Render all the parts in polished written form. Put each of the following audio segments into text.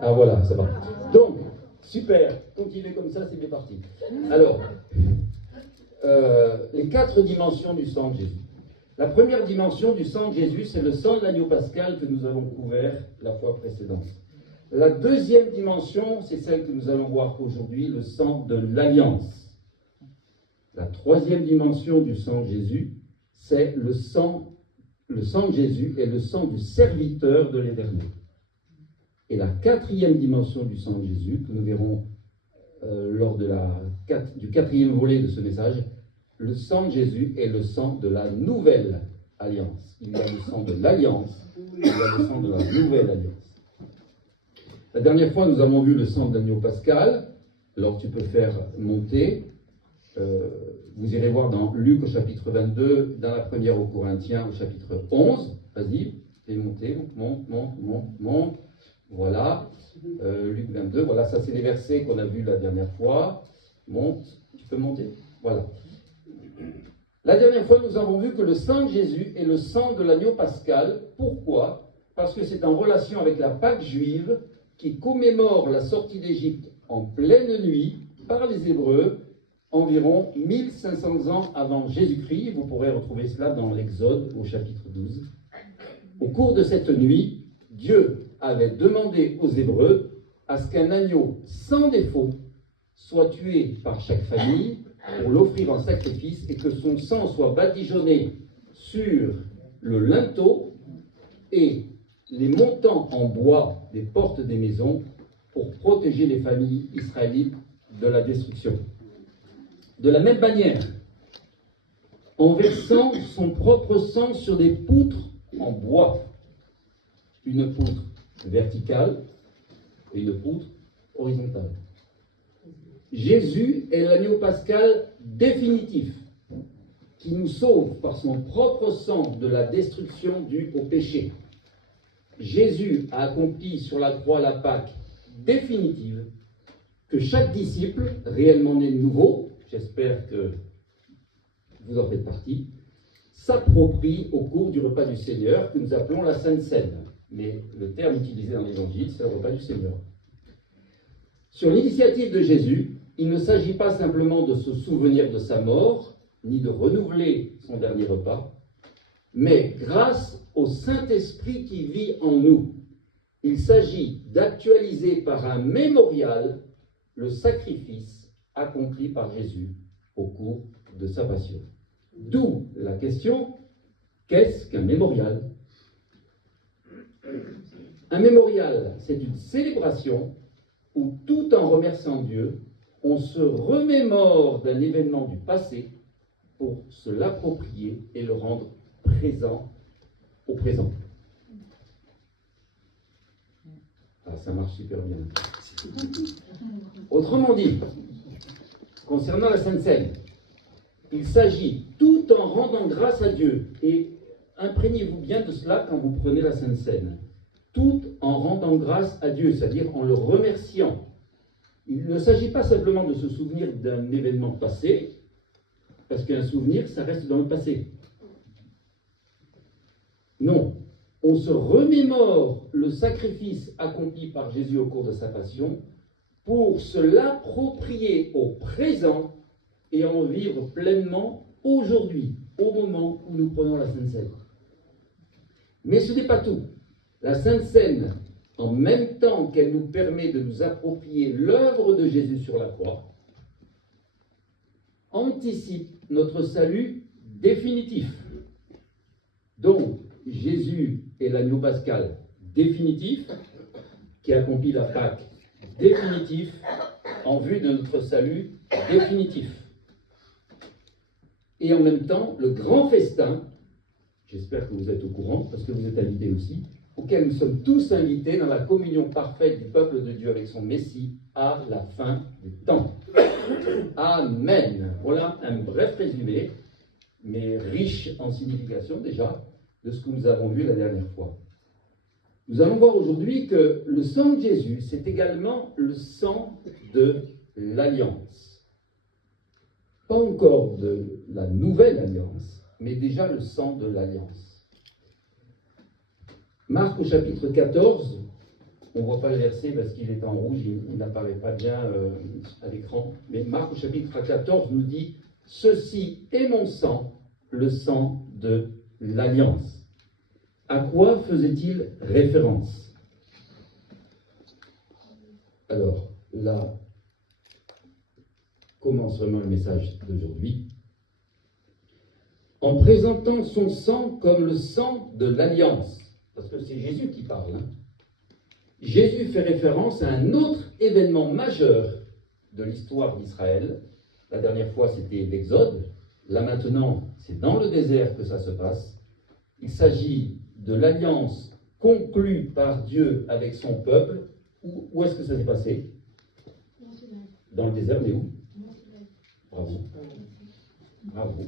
Ah voilà, ça va. Donc, super, continuez comme ça, c'est bien parti. Alors, les 4 dimensions du sang de Jésus. La première dimension du sang de Jésus, c'est le sang de l'agneau pascal que nous avons couvert la fois précédente. La deuxième dimension, c'est celle que nous allons voir aujourd'hui, le sang de l'alliance. La troisième dimension du sang de Jésus, c'est le sang de Jésus est le sang du serviteur de l'Éternel. Et la quatrième dimension du sang de Jésus, que nous verrons lors du 4e volet de ce message, le sang de Jésus est le sang de la nouvelle alliance. Il y a le sang de l'alliance, il y a le sang de la nouvelle alliance. La dernière fois, nous avons vu le sang de l'agneau pascal. Alors tu peux faire monter. Vous irez voir dans Luc au chapitre 22, dans la première aux Corinthiens au chapitre 11. Vas-y, fais monter, monte. Voilà, Luc 22, voilà, ça c'est les versets qu'on a vus la dernière fois. Monte, tu peux monter. Voilà. La dernière fois, nous avons vu que le sang de Jésus est le sang de l'agneau pascal. Pourquoi? Parce que c'est en relation avec la Pâque juive qui commémore la sortie d'Égypte en pleine nuit par les Hébreux, environ 1500 ans avant Jésus-Christ. Vous pourrez retrouver cela dans l'Exode au chapitre 12. Au cours de cette nuit, Dieu avait demandé aux Hébreux à ce qu'un agneau sans défaut soit tué par chaque famille pour l'offrir en sacrifice et que son sang soit badigeonné sur le linteau et les montants en bois des portes des maisons pour protéger les familles israélites de la destruction. De la même manière, en versant son propre sang sur des poutres en bois, une poutre verticale et une poutre horizontale. Jésus est l'agneau pascal définitif qui nous sauve par son propre sang de la destruction due au péché. Jésus a accompli sur la croix la Pâque définitive que chaque disciple, réellement né de nouveau, j'espère que vous en faites partie, s'approprie au cours du repas du Seigneur que nous appelons la Sainte Seine. Mais le terme utilisé dans l'Évangile, c'est le repas du Seigneur. Sur l'initiative de Jésus, il ne s'agit pas simplement de se souvenir de sa mort, ni de renouveler son dernier repas, mais grâce au Saint-Esprit qui vit en nous, il s'agit d'actualiser par un mémorial le sacrifice accompli par Jésus au cours de sa passion. D'où la question, qu'est-ce qu'un mémorial? Un mémorial, c'est une célébration où, tout en remerciant Dieu, on se remémore d'un événement du passé pour se l'approprier et le rendre présent au présent. Ah, ça marche super bien. Autrement dit, concernant la Sainte Seine, il s'agit, tout en rendant grâce à Dieu, et imprégnez-vous bien de cela quand vous prenez la Sainte Seine, tout en rendant grâce à Dieu, c'est-à-dire en le remerciant. Il ne s'agit pas simplement de se souvenir d'un événement passé, parce qu'un souvenir, ça reste dans le passé. Non, on se remémore le sacrifice accompli par Jésus au cours de sa passion pour se l'approprier au présent et en vivre pleinement aujourd'hui, au moment où nous prenons la Sainte Seine. Mais ce n'est pas tout. La Sainte Seine, en même temps qu'elle nous permet de nous approprier l'œuvre de Jésus sur la croix, anticipe notre salut définitif. Donc, Jésus est l'agneau pascal définitif, qui accomplit la Pâque définitif, en vue de notre salut définitif. Et en même temps, le grand festin, j'espère que vous êtes au courant, parce que vous êtes invités aussi, auquel nous sommes tous invités dans la communion parfaite du peuple de Dieu avec son Messie à la fin du temps. Amen. Voilà un bref résumé, mais riche en signification déjà, de ce que nous avons vu la dernière fois. Nous allons voir aujourd'hui que le sang de Jésus, c'est également le sang de l'Alliance. Pas encore de la nouvelle Alliance, mais déjà le sang de l'Alliance. Marc au chapitre 14, On ne voit pas le verset parce qu'il est en rouge, il n'apparaît pas bien à l'écran. Mais Marc au chapitre 14 nous dit « Ceci est mon sang, le sang de l'Alliance ». À quoi faisait-il référence? Alors, là commence vraiment le message d'aujourd'hui. En présentant son sang comme le sang de l'Alliance, parce que c'est Jésus qui parle, hein. Jésus fait référence à un autre événement majeur de l'histoire d'Israël. La dernière fois, c'était l'Exode. Là maintenant, c'est dans le désert que ça se passe. Il s'agit de l'alliance conclue par Dieu avec son peuple. Où est-ce que ça s'est passé? Dans le désert, mais où? Bravo. Bravo.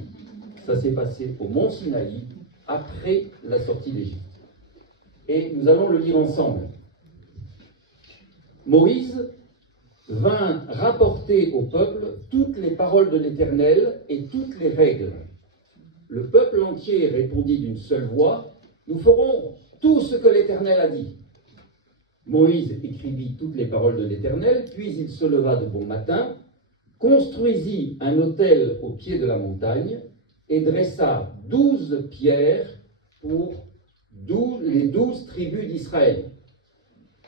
Ça s'est passé au mont Sinaï, après la sortie d'Égypte. Et nous allons le lire ensemble. Moïse vint rapporter au peuple toutes les paroles de l'Éternel et toutes les règles. Le peuple entier répondit d'une seule voix, « Nous ferons tout ce que l'Éternel a dit. » Moïse écrivit toutes les paroles de l'Éternel, puis il se leva de bon matin, construisit un autel au pied de la montagne et dressa 12 pierres pour les 12 tribus d'Israël.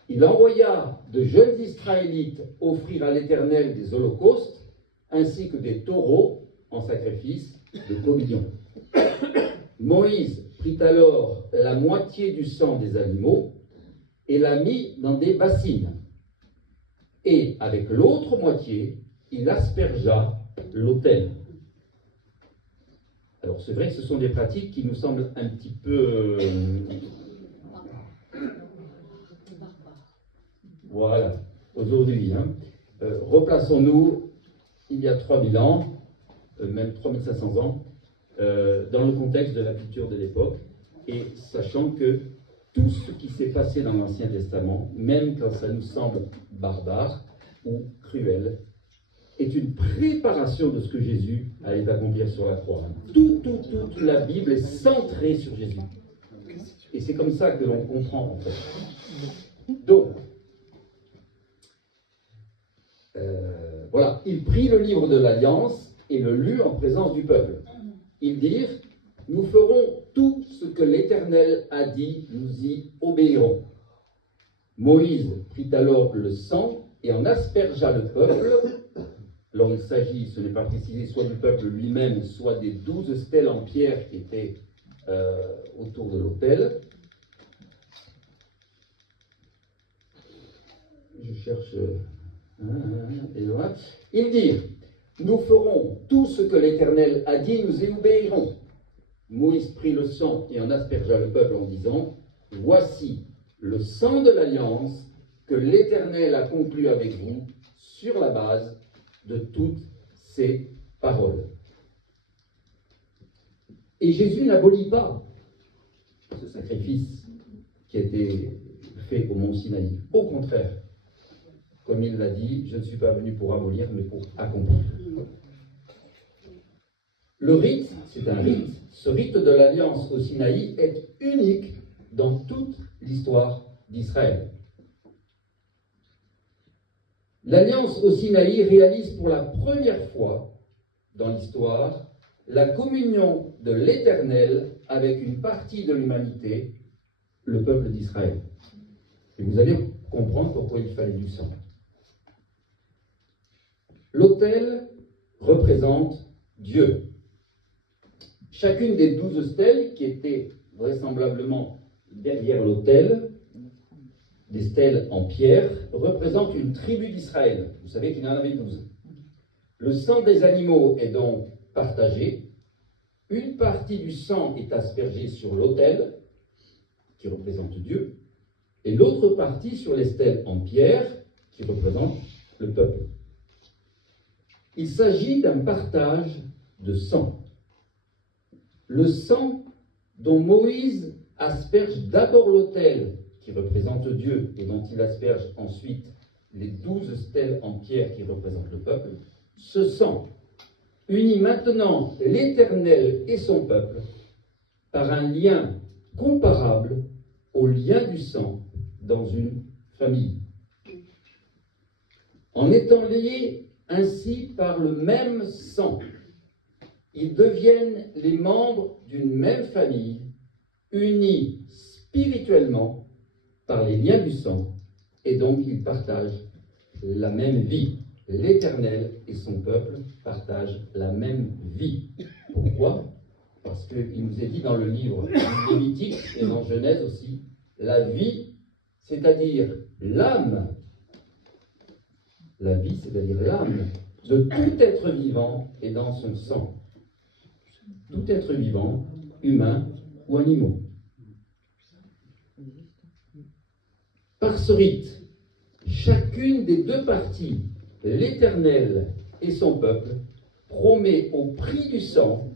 Il envoya de jeunes Israélites offrir à l'Éternel des holocaustes, ainsi que des taureaux en sacrifice de communion. Moïse prit alors la moitié du sang des animaux et la mit dans des bassines. Et avec l'autre moitié, il aspergea l'autel. Alors c'est vrai que ce sont des pratiques qui nous semblent un petit peu... Voilà, aujourd'hui. Replaçons-nous il y a 3000 ans, même 3500 ans, dans le contexte de la culture de l'époque, et sachant que tout ce qui s'est passé dans l'Ancien Testament, même quand ça nous semble barbare ou cruel, est une préparation de ce que Jésus allait accomplir sur la croix. Toute la Bible est centrée sur Jésus. Et c'est comme ça que l'on comprend, en fait. Donc, voilà, il prit le livre de l'Alliance et le lut en présence du peuple. Ils dirent, « Nous ferons tout ce que l'Éternel a dit, nous y obéirons. » Moïse prit alors le sang et en aspergea le peuple. Alors il s'agit, ce n'est pas précisé, soit du peuple lui-même, soit des 12 stèles en pierre qui étaient autour de l'autel. Je cherche... Et voilà. Ils dirent, nous ferons tout ce que l'Éternel a dit, nous y obéirons. Moïse prit le sang et en aspergea le peuple en disant, voici le sang de l'alliance que l'Éternel a conclu avec vous sur la base de toutes ces paroles. Et Jésus n'abolit pas ce sacrifice qui a été fait au mont Sinaï. Au contraire, comme il l'a dit, je ne suis pas venu pour abolir, mais pour accomplir. Le rite, c'est un rite. Ce rite de l'alliance au Sinaï est unique dans toute l'histoire d'Israël. L'alliance au Sinaï réalise pour la première fois dans l'histoire la communion de l'Éternel avec une partie de l'humanité, le peuple d'Israël. Et vous allez comprendre pourquoi il fallait du sang. L'autel représente Dieu. Chacune des 12 stèles qui étaient vraisemblablement derrière l'autel, des stèles en pierre, représente une tribu d'Israël. Vous savez qu'il y en avait 12. Le sang des animaux est donc partagé. Une partie du sang est aspergée sur l'autel, qui représente Dieu, et l'autre partie sur les stèles en pierre, qui représentent le peuple. Il s'agit d'un partage de sang. Le sang dont Moïse asperge d'abord l'autel, qui représente Dieu, et dont il asperge ensuite les 12 stèles en pierre qui représentent le peuple, ce sang unit maintenant l'Éternel et son peuple par un lien comparable au lien du sang dans une famille. En étant liés ainsi par le même sang, ils deviennent les membres d'une même famille, unis spirituellement par les liens du sang, et donc ils partagent la même vie. L'Éternel et son peuple partagent la même vie. Pourquoi? Parce qu'il nous est dit dans le livre Lévitique et dans Genèse aussi, la vie, c'est-à-dire l'âme, la vie, c'est-à-dire l'âme de tout être vivant est dans son sang. Tout être vivant, humain ou animaux. Par ce rite, chacune des deux parties, l'Éternel et son peuple, promet au prix du sang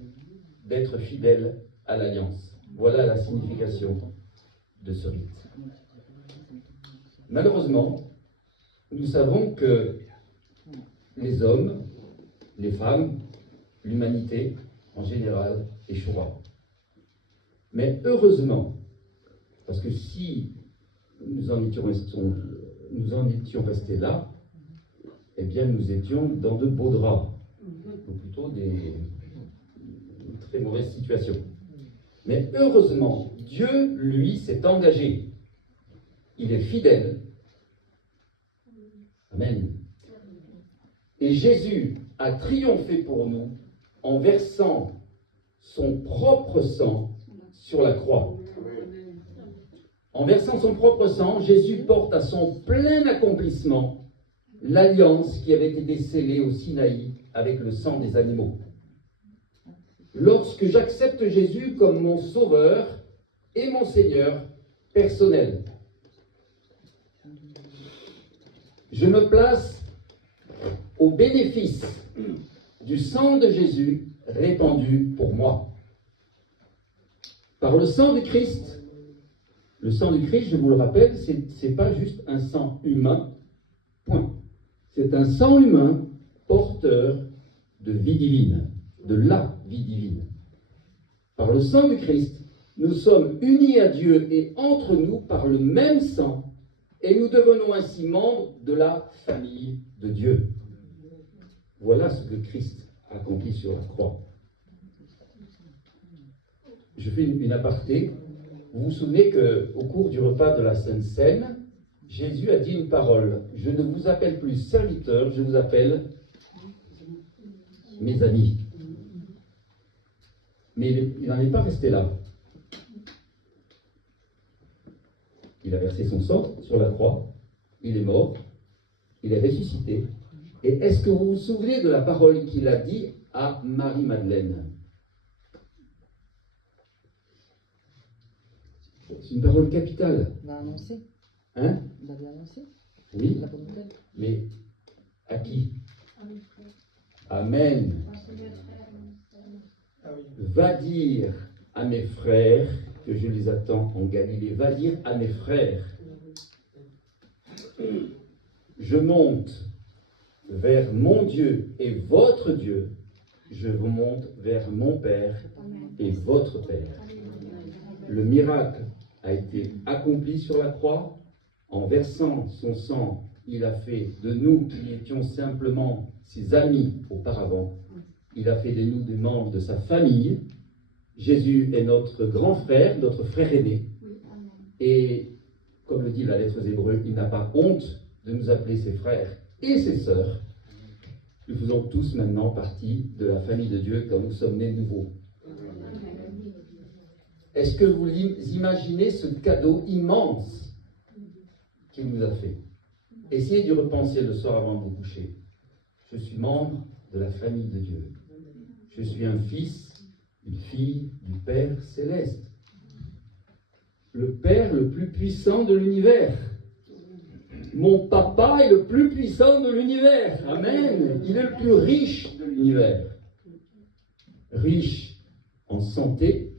d'être fidèle à l'alliance. Voilà la signification de ce rite. Malheureusement, nous savons que les hommes, les femmes, l'humanité en général échouera. Mais heureusement, parce que si nous en étions restés là, eh bien nous étions dans de beaux draps, ou plutôt une très mauvaise situation. Mais heureusement, Dieu, lui, s'est engagé. Il est fidèle. Amen. Et Jésus a triomphé pour nous en versant son propre sang sur la croix. En versant son propre sang, Jésus porte à son plein accomplissement l'alliance qui avait été scellée au Sinaï avec le sang des animaux. Lorsque j'accepte Jésus comme mon sauveur et mon Seigneur personnel, je me place au bénéfice du sang de Jésus répandu pour moi. Par le sang du Christ, je vous le rappelle, c'est pas juste un sang humain, point. C'est un sang humain porteur de vie divine, de la vie divine. Par le sang du Christ, nous sommes unis à Dieu et entre nous par le même sang, et nous devenons ainsi membres de la famille de Dieu. Voilà ce que Christ a accompli sur la croix. Je fais une aparté. Vous vous souvenez qu'au cours du repas de la Sainte Seine, Jésus a dit une parole. Je ne vous appelle plus serviteurs, je vous appelle mes amis. Mais il n'en est pas resté là. Il a versé son sang sur la croix, il est mort, il est ressuscité. Et est-ce que vous vous souvenez de la parole qu'il a dit à Marie-Madeleine? C'est une parole capitale. Il va annoncer. Hein? Il va annoncer. Oui. La bonne nouvelle. Mais à qui? Amen. Va dire à mes frères que je les attends en Galilée. Va dire à mes frères. Je monte vers mon Dieu et votre Dieu. Je vous monte vers mon Père et votre Père. Le miracle a été accompli sur la croix. En versant son sang, il a fait de nous, qui étions simplement ses amis auparavant, il a fait de nous des membres de sa famille. Jésus est notre grand frère, notre frère aîné. Et comme le dit la lettre aux Hébreux, il n'a pas honte de nous appeler ses frères et ses sœurs. Nous faisons tous maintenant partie de la famille de Dieu quand nous sommes nés nouveaux. Est-ce que vous imaginez ce cadeau immense qu'il nous a fait? Essayez d'y repenser le soir avant de vous coucher. Je suis membre de la famille de Dieu. Je suis un fils, une fille du Père céleste. Le Père le plus puissant de l'univers. Mon papa est le plus puissant de l'univers. Amen. Il est le plus riche de l'univers. Riche en santé.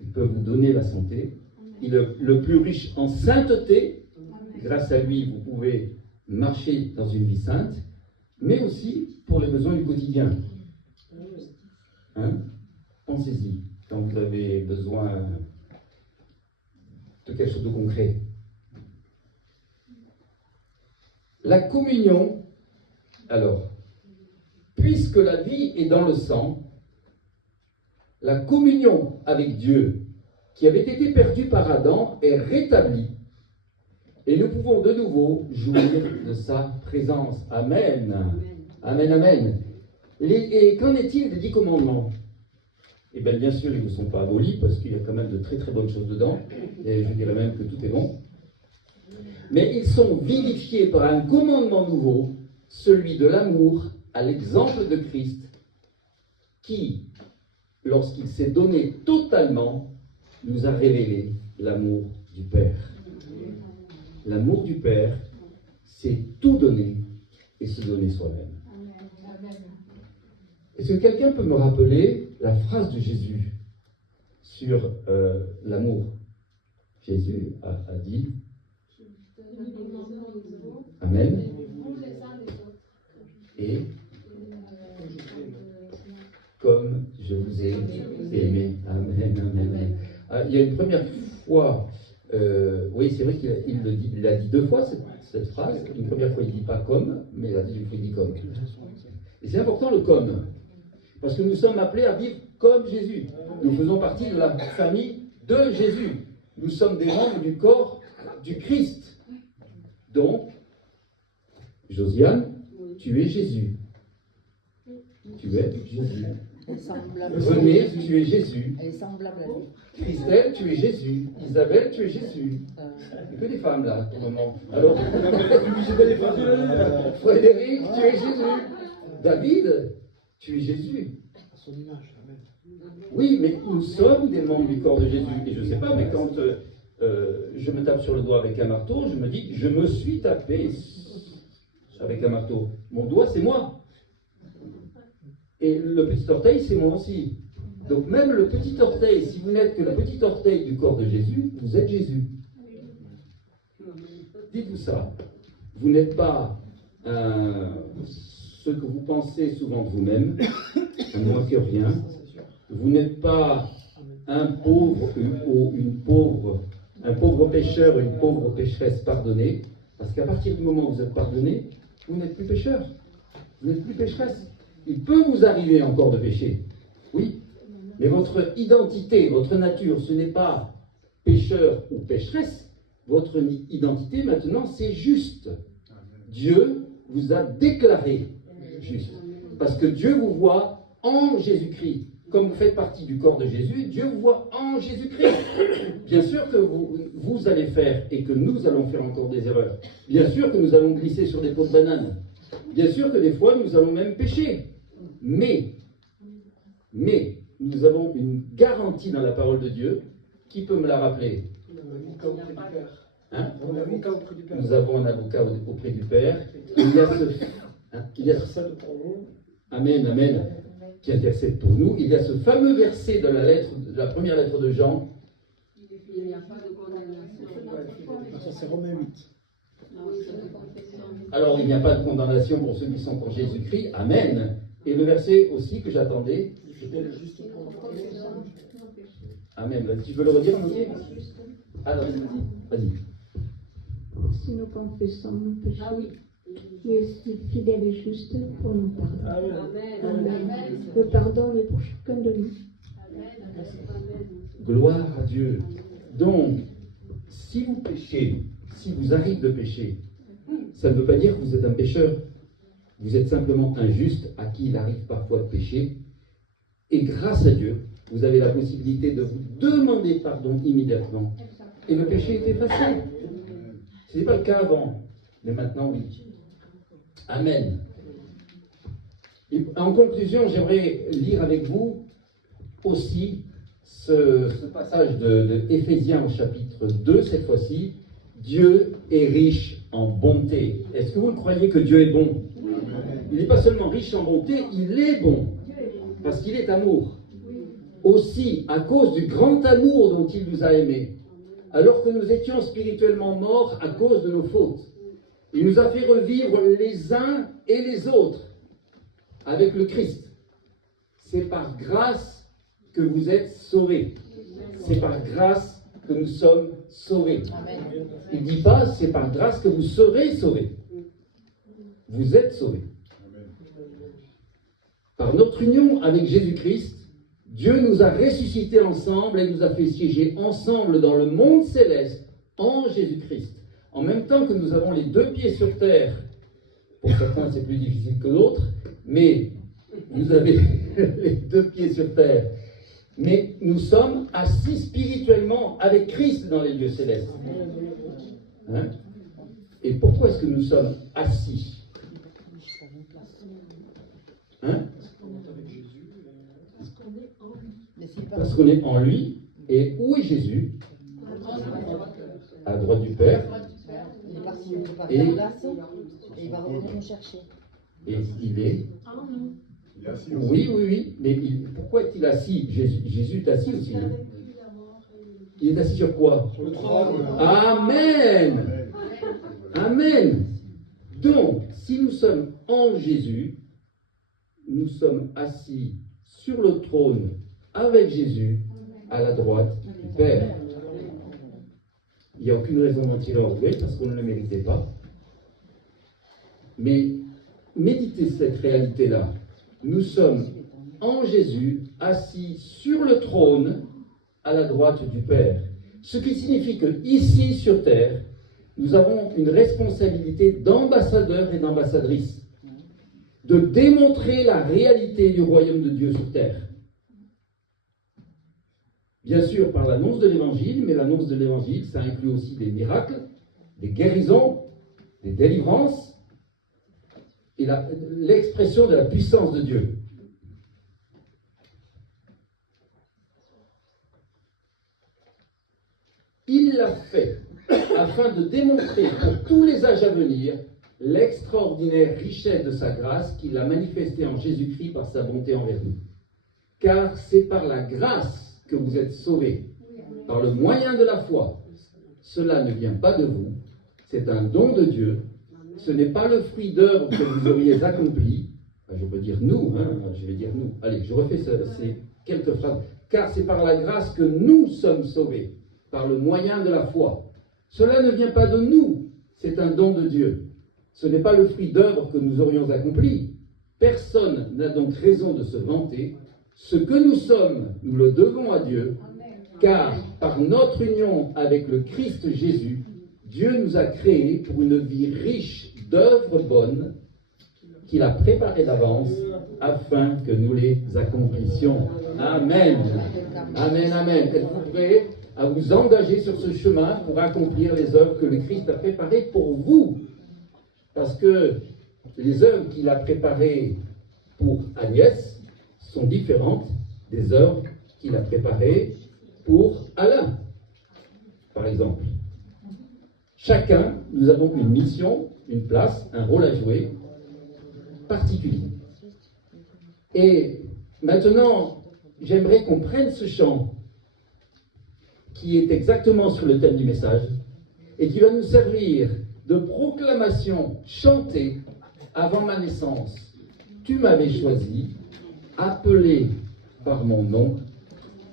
Il peut vous donner la santé. Il est le plus riche en sainteté. Grâce à lui, vous pouvez marcher dans une vie sainte, mais aussi pour les besoins du quotidien. Hein? Pensez-y, quand vous avez besoin de quelque chose de concret. La communion, alors, puisque la vie est dans le sang, la communion avec Dieu, qui avait été perdue par Adam, est rétablie. Et nous pouvons de nouveau jouir de sa présence. Amen. Amen, amen. Et qu'en est-il des 10 commandements? Eh bien sûr, ils ne sont pas abolis, parce qu'il y a quand même de très très bonnes choses dedans. Et je dirais même que tout est bon. Mais ils sont vivifiés par un commandement nouveau, celui de l'amour, à l'exemple de Christ, qui, lorsqu'il s'est donné totalement, nous a révélé l'amour du Père. L'amour du Père, c'est tout donner et se donner soi-même. Est-ce que quelqu'un peut me rappeler la phrase de Jésus sur l'amour? Jésus a dit Amen. Et comme je vous ai aimé. Amen, amen. Ah, il y a une première fois, oui, c'est vrai qu'il l'a dit 2 fois cette phrase. Une première fois, il ne dit pas comme, mais la deuxième fois, il dit comme. Et c'est important le comme, parce que nous sommes appelés à vivre comme Jésus. Nous faisons partie de la famille de Jésus. Nous sommes des membres du corps du Christ. Donc, Josiane, tu es Jésus. Tu es Jésus. René, tu es Jésus. Elle est semblable à lui. Christelle, tu es Jésus. Isabelle, tu es Jésus. Il n'y a que des femmes là, pour le moment. Alors, Frédéric, tu es Jésus. David, tu es Jésus. Son image, amen. Oui, mais nous sommes des membres du corps de Jésus. Et je ne sais pas, mais quand je me tape sur le doigt avec un marteau, je me dis, je me suis tapé avec un marteau. Mon doigt, c'est moi. Et le petit orteil, c'est moi aussi. Donc même le petit orteil, si vous n'êtes que le petit orteil du corps de Jésus, vous êtes Jésus. Dites-vous ça. Vous n'êtes pas ce que vous pensez souvent de vous-même, un moins que rien. Vous n'êtes pas un pauvre ou un pauvre pécheur ou une pauvre pécheresse pardonnée, parce qu'à partir du moment où vous êtes pardonné, vous n'êtes plus pécheur, vous n'êtes plus pécheresse. Il peut vous arriver encore de pécher, oui, mais votre identité, votre nature, ce n'est pas pécheur ou pécheresse. Votre identité maintenant, c'est juste. Dieu vous a déclaré juste, parce que Dieu vous voit en Jésus-Christ. Comme vous faites partie du corps de Jésus, Dieu vous voit en Jésus-Christ. Bien sûr que vous allez faire, et que nous allons faire encore des erreurs. Bien sûr que nous allons glisser sur des pots de banane. Bien sûr que des fois, nous allons même pécher. Mais, nous avons une garantie dans la parole de Dieu. Qui peut me la rappeler? Hein? Nous avons un avocat auprès du Père. Il y a ce... Amen, amen. Qui intercède pour nous. Il y a ce fameux verset de la première lettre de Jean. Il n'y a pas de condamnation. Ça, c'est Romains 8. Alors, il n'y a pas de condamnation pour ceux qui sont pour Jésus-Christ. Amen. Et le verset aussi que j'attendais. Amen. Tu veux le redire en entier? Alors, vas-y. Si nous confessons nos péchés, tu es fidèle et juste pour nous pardonner. Amen. Le pardon est pour chacun de nous. Gloire à Dieu. Donc, si vous péchez, si vous arrive de pécher, ça ne veut pas dire que vous êtes un pécheur. Vous êtes simplement un juste à qui il arrive parfois de pécher. Et grâce à Dieu, vous avez la possibilité de vous demander pardon immédiatement. Et le péché est effacé. Ce n'est pas le cas avant, mais maintenant oui. Amen. Et en conclusion, j'aimerais lire avec vous aussi ce passage de Éphésiens au chapitre 2, cette fois-ci. Dieu est riche en bonté. Est-ce que vous croyez que Dieu est bon? Il n'est pas seulement riche en bonté, il est bon, parce qu'il est amour. Aussi, à cause du grand amour dont il nous a aimés, alors que nous étions spirituellement morts à cause de nos fautes, il nous a fait revivre les uns et les autres avec le Christ. C'est par grâce que vous êtes sauvés. C'est par grâce que nous sommes sauvés. Il ne dit pas c'est par grâce que vous serez sauvés. vous êtes sauvés. Par notre union avec Jésus-Christ, Dieu nous a ressuscités ensemble et nous a fait siéger ensemble dans le monde céleste en Jésus-Christ. En même temps que nous avons les deux pieds sur terre, pour certains c'est plus difficile que d'autres, mais vous avez les deux pieds sur terre. Mais nous sommes assis spirituellement avec Christ dans les lieux célestes. Hein? Et pourquoi est-ce que nous sommes assis? Hein? Parce qu'on est en lui. Et où est Jésus? À droite du Père. Et il va revenir nous chercher. Et il est. Oui. Mais pourquoi est-il assis? Jésus est assis aussi. Hein? Il est assis sur quoi? Sur le trône. Amen. Amen. Donc, si nous sommes en Jésus, nous sommes assis sur le trône avec Jésus à la droite du Père. Il n'y a aucune raison d'en tirer orgueil parce qu'on ne le méritait pas. Mais méditez cette réalité-là. Nous sommes en Jésus assis sur le trône à la droite du Père. Ce qui signifie que ici sur terre, nous avons une responsabilité d'ambassadeurs et d'ambassadrices, de démontrer la réalité du royaume de Dieu sur terre. Bien sûr par l'annonce de l'évangile, mais l'annonce de l'évangile, ça inclut aussi des miracles, des guérisons, des délivrances, et l'expression de la puissance de Dieu. Il l'a fait afin de démontrer pour tous les âges à venir l'extraordinaire richesse de sa grâce qu'il a manifestée en Jésus-Christ par sa bonté envers nous. Car c'est par la grâce que vous êtes sauvés, par le moyen de la foi. Cela ne vient pas de vous, c'est un don de Dieu. Ce n'est pas le fruit d'œuvre que vous auriez accompli. Je peux dire nous, je vais dire nous. Allez, je refais ces quelques phrases. Car c'est par la grâce que nous sommes sauvés, par le moyen de la foi. Cela ne vient pas de nous, c'est un don de Dieu. Ce n'est pas le fruit d'œuvre que nous aurions accompli. Personne n'a donc raison de se vanter. Ce que nous sommes, nous le devons à Dieu, car par notre union avec le Christ Jésus, Dieu nous a créés pour une vie riche d'œuvres bonnes qu'il a préparées d'avance afin que nous les accomplissions. Amen. Amen, amen. Êtes-vous prêts à vous engager sur ce chemin pour accomplir les œuvres que le Christ a préparées pour vous? Parce que les œuvres qu'il a préparées pour Agnès sont différentes des œuvres qu'il a préparées pour Alain, par exemple. Chacun, nous avons une mission, une place, un rôle à jouer particulier. Et maintenant, j'aimerais qu'on prenne ce chant qui est exactement sur le thème du message et qui va nous servir de proclamation chantée avant ma naissance. Tu m'avais choisi, appelé par mon nom,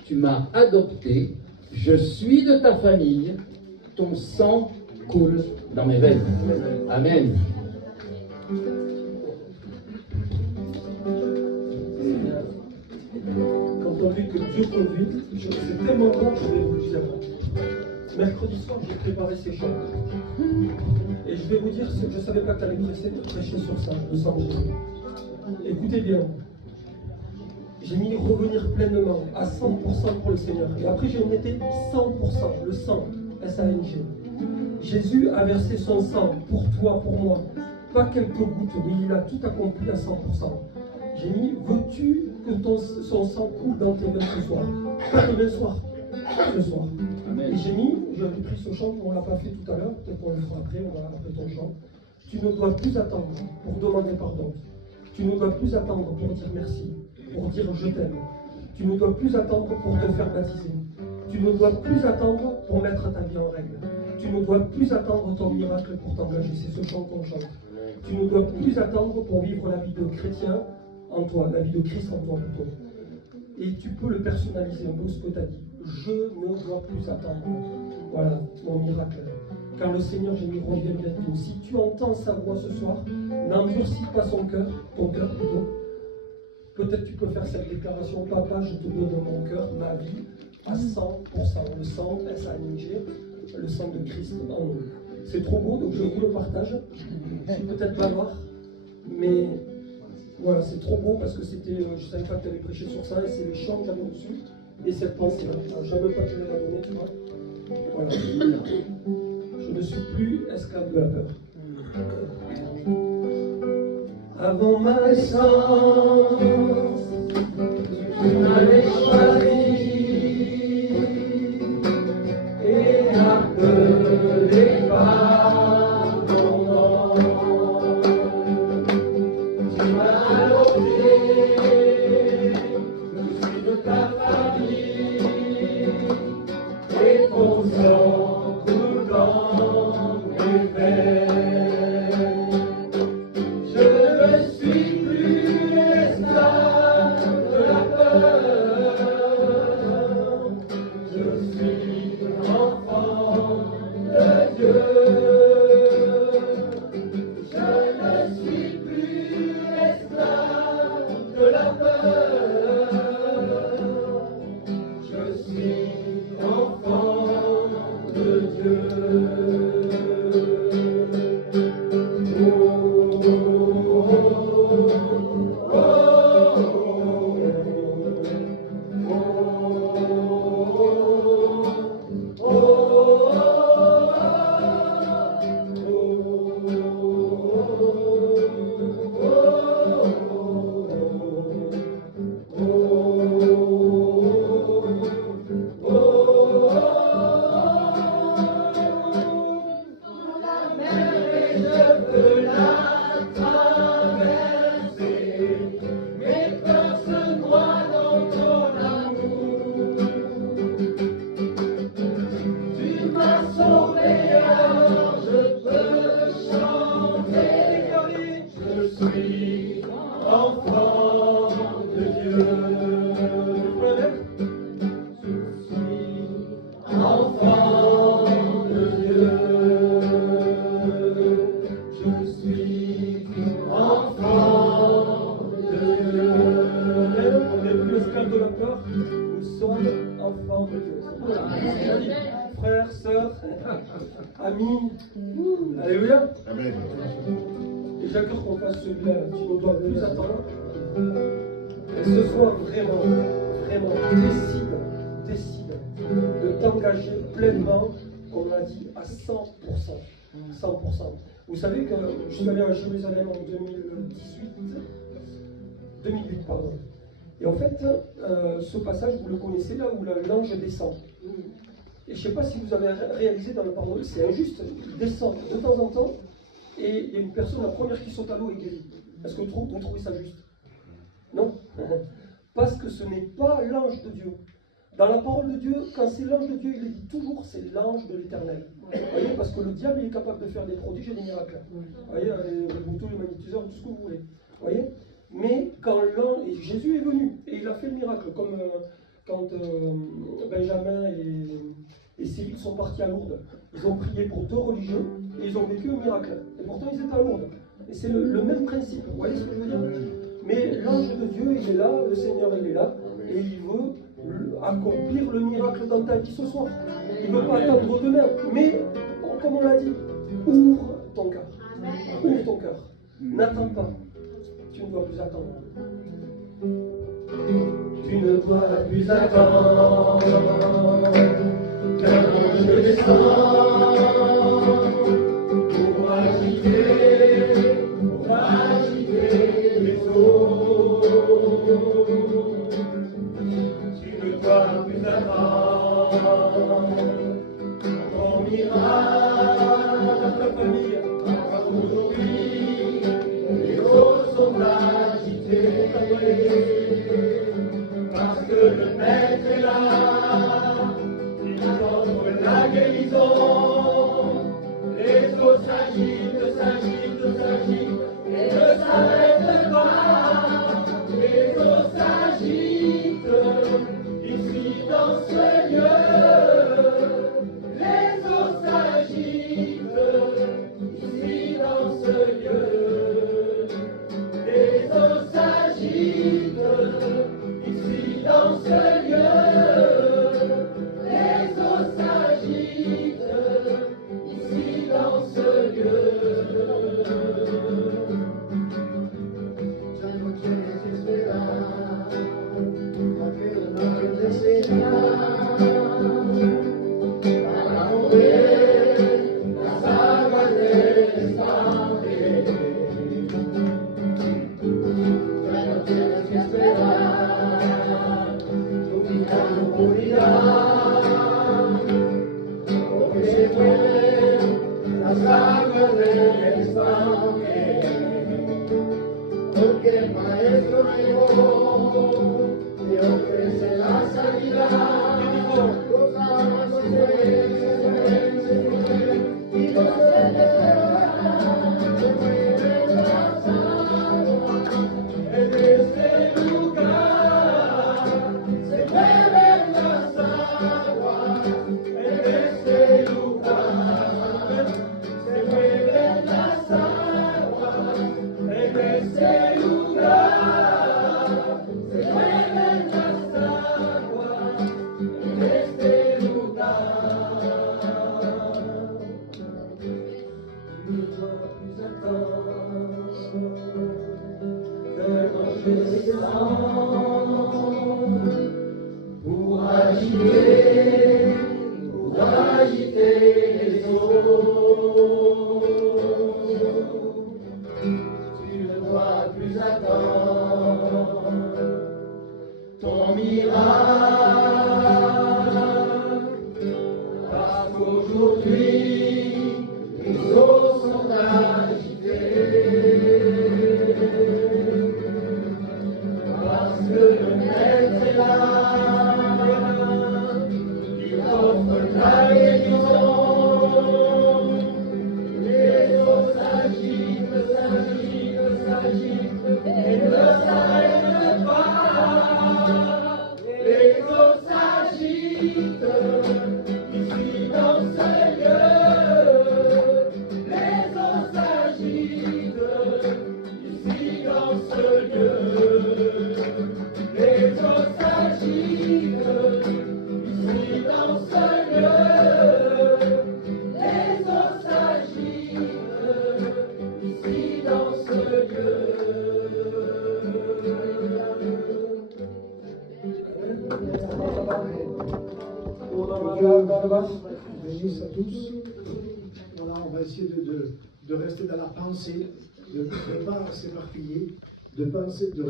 tu m'as adopté, je suis de ta famille, ton sang coule dans mes veines. Amen. Quand on dit que Dieu conduit, c'est tellement bon que je vais vous le dire. Mercredi soir, j'ai préparé ces chants. Et je vais vous dire, je ne savais pas que tu allais prêcher sur ça, le sang de Jésus. Écoutez bien. J'ai mis revenir pleinement à 100% pour le Seigneur. Et après, j'ai mis 100%, le sang, S-A-N-G. Jésus a versé son sang pour toi, pour moi. Pas quelques gouttes, mais il a tout accompli à 100%. J'ai mis, veux-tu que son sang coule dans tes veines ce soir? Pas demain soir, ce soir. Amen. Et j'ai mis, j'avais pris ce chant, on ne l'a pas fait tout à l'heure, peut-être qu'on le fera après, on va après ton chant. Tu ne dois plus attendre pour demander pardon. Tu ne dois plus attendre pour dire merci, pour dire je t'aime. Tu ne dois plus attendre pour te faire baptiser. Tu ne dois plus attendre pour mettre ta vie en règle. Tu ne dois plus attendre ton miracle pour t'engager. C'est ce chant qu'on chante. Tu ne dois plus attendre pour vivre la vie de chrétien en toi, la vie de Christ en toi plutôt. Et tu peux le personnaliser un peu ce que tu as dit. Je ne dois plus attendre. Voilà, mon miracle. car le Seigneur Jésus revient bientôt. Si tu entends sa voix ce soir, n'endurcis pas ton cœur plutôt. Peut-être tu peux faire cette déclaration: Papa, je te donne mon cœur, ma vie, à 100%. Le sang, S-A-N-G, le sang de Christ en nous. C'est trop beau, donc je vous le partage. Je suis peut-être bavard, mais voilà, c'est trop beau parce que c'était, je ne savais pas que tu avais prêché sur ça, et c'est les chants que j'avais dessus, et cette pensée-là. Je ne veux pas te la donner, tu vois. Voilà. Je ne suis plus esclave de la peur. Avant ma naissance, tu m'avais choisi et appelé par mon nom. Tu m'as adopté, je suis de ta famille et ton sang coule dans mes veines. Frères, sœurs, amis, alléluia. Amen. Et j'ai à cœur qu'on fasse celui-là, tu ne dois plus attendre. Et ce soir, vraiment, décide de t'engager pleinement, comme on l'a dit, à 100%. 100%. Vous savez que je suis allé à Jérusalem en 2008, pardon. Et en fait, ce passage, vous le connaissez là où l'ange descend. Et je ne sais pas si vous avez réalisé dans le parole, c'est injuste, il descend de temps en temps, et il y a une personne, la première qui saute à l'eau est guérie. Est-ce que vous trouvez ça juste? Non. Parce que ce n'est pas l'ange de Dieu. Dans la parole de Dieu, quand c'est l'ange de Dieu, il le dit toujours, c'est l'ange de l'Éternel. Vous voyez, parce que le diable il est capable de faire des prodiges et des miracles. Vous voyez, les boutons, les magnétiseurs, tout ce que vous voulez. Vous voyez? Mais quand l'ange, et Jésus est venu, et il a fait le miracle, comme quand Benjamin et Cyril sont partis à Lourdes. Ils ont prié pour 2 religieux, et ils ont vécu un miracle. Et pourtant, ils étaient à Lourdes. Et c'est le même principe. Vous voyez ce que je veux dire? Mais l'ange de Dieu, il est là, le Seigneur, il est là, et il veut accomplir le miracle dans ta vie ce soir. Il ne veut pas attendre demain. Mais, comme on l'a dit, ouvre ton cœur. Ouvre ton cœur. N'attends pas. Tu ne dois plus attendre. Tu ne dois plus attendre qu'un ange descend pour agiter les eaux. Tu ne dois plus attendre ton miracle dans ta famille. Aujourd'hui, les eaux sont agitées. Parce que le Maître est là, il offre la guérison, Ya no tienes que esperar a que el ángel descienda para mover las aguas del estanque. Ya no tienes que esperar tu vida morirá, porque se mueven las aguas del estanque. Porque el maestro llegó, te ofrece la salida. Los aguas se mueven, se mueven, se mueven, y los se mueven las aguas. En este lugar se mueven las aguas. En este lugar se mueven las aguas. En este lugar se mueven las aguas. En este lugar tu dois plus attendre que je descende pour agiter les eaux. Tu ne dois plus attendre ton miracle, parce qu'aujourd'hui les eaux sont agitées, parce que le Maître est là, il offre la guérison. Les eaux s'agitent, s'agitent, s'agitent, et ne s'arrêtent pas. Les eaux s'agitent, ici dans ce lieu. Les eaux s'agitent, ici dans ce lieu. Les eaux s'agitent, ici dans ce lieu. Les eaux s'agitent, ici dans ce lieu. Bénisse à tous. Voilà, on va essayer de rester dans la pensée, de ne pas s'éparpiller, de penser, de